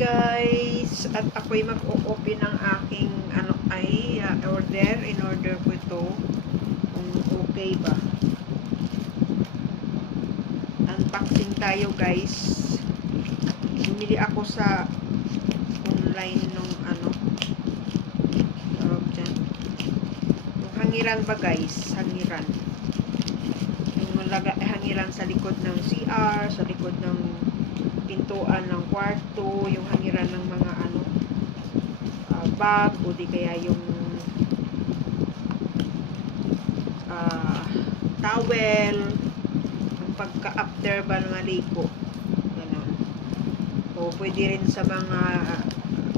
guys, at ako'y mag-o-open ng aking order. In order ko ito kung okay ba. Unboxing tayo guys. Bumili ako sa online nung yung hangiran ba guys, hangiran yung hangiran sa likod ng CR, sa likod ng pintuan ng kwarto, yung hangiran ng mga bag o di kaya yung towel, ang pagka-after ba ng maligo, gano'n. O pwede rin sa mga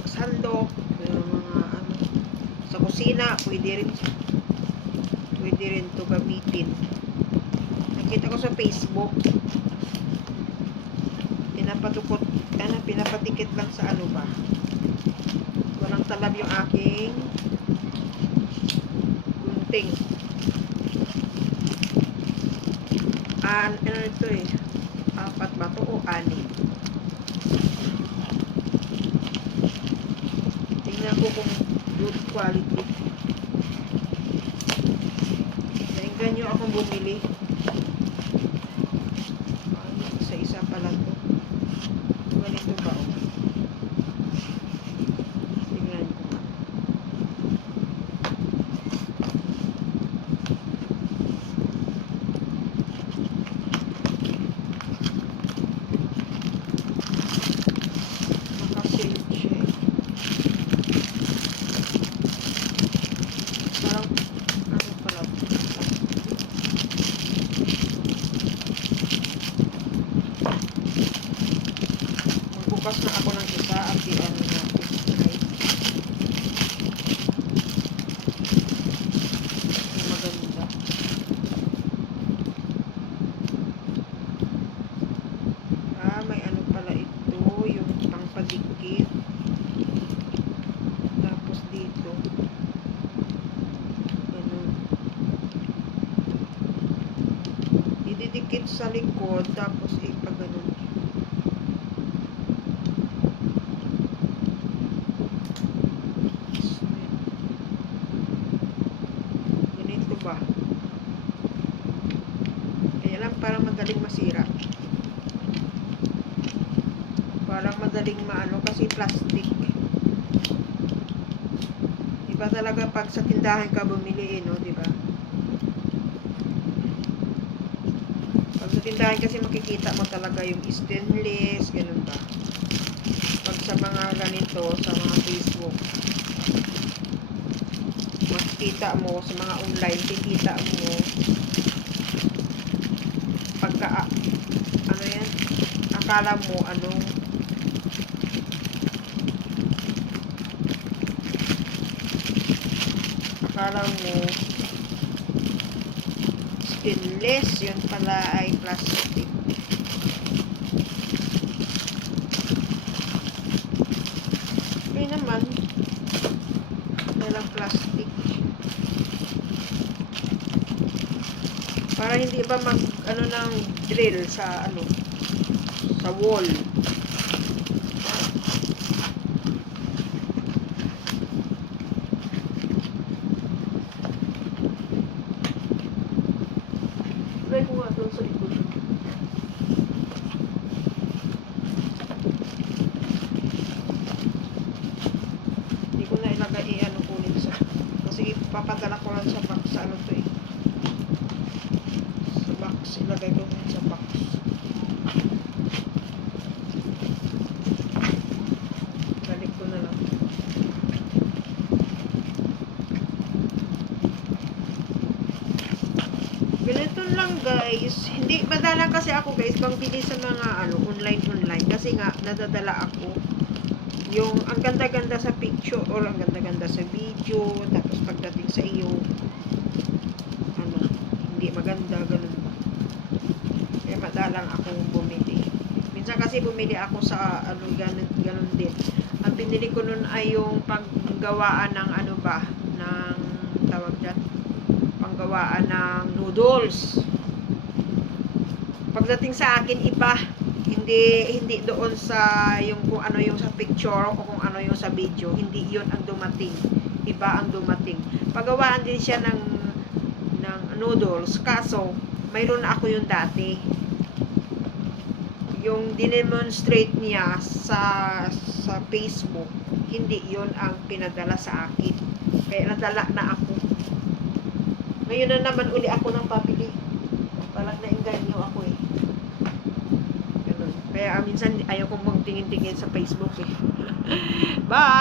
sandok, yung mga sa kusina, pwede rin to gamitin. Nakita ko sa Facebook, pinapatikit lang sa ba, walang talab yung aking gunting. Ito apat ba to o anim? Tingnan ko kung good quality. Nainggan nyo akong bumili. Isa-isa pala to. Ganito ba? Tingnan ko nga. Nakasilid siya. Parang pala. Magbukas na ako ng isa at natin. Maganda. May pala ito, yung pangpadikit. Tapos dito. Ganun. Ididikit sa likod, tapos ipaganon. Ganito ba? Kaya lang parang madaling masira. Parang madaling kasi plastic. Iba talaga pag sa tindahan ka bumili, no, di ba? Pag sa tindahan kasi makikita mo talaga yung stainless, ganun ba? Pag sa mga ganito, sa mga Facebook, makikita mo sa mga online, makikita mo pagka yan, akala mo akala mo stainless, yun pala ay plastic. Okay naman, walang plastic. Para hindi ba mag ng drill sa sa wall. Try ko nga doon sa likod. Hindi ko na ilagay kunin sa, kasi ipapadala ko lang sa box sa to sa box, ilagay ko lang sa box. Balik ko na lang. Ganito lang guys. Hindi, madalang kasi ako guys pang bili sa mga online kasi nga nadadala ako yung ang ganda-ganda sa picture or ang ganda-ganda sa video, tapos pagdating sa iyo hindi maganda, ganun ba. Kaya madalang akong bumili. Minsan kasi bumili ako sa ganun din. Ang binili ko nun ay yung panggawaan ng ng tawag dyan, panggawaan ng noodles. Pagdating sa akin iba, Hindi doon sa yung kung ano yung sa picture o kung ano yung sa video. Hindi yun ang dumating. Iba ang dumating. Pagawaan din siya ng noodles. Kaso, mayroon na ako yung dati. Yung dinemonstrate niya sa Facebook, hindi yun ang pinadala sa akin. Kaya nadala na ako. Ngayon na naman uli ako ng pabili. Parang nainganyo ako eh. Ganun. Kaya minsan ayaw kong magtingin-tingin sa Facebook eh. Bye!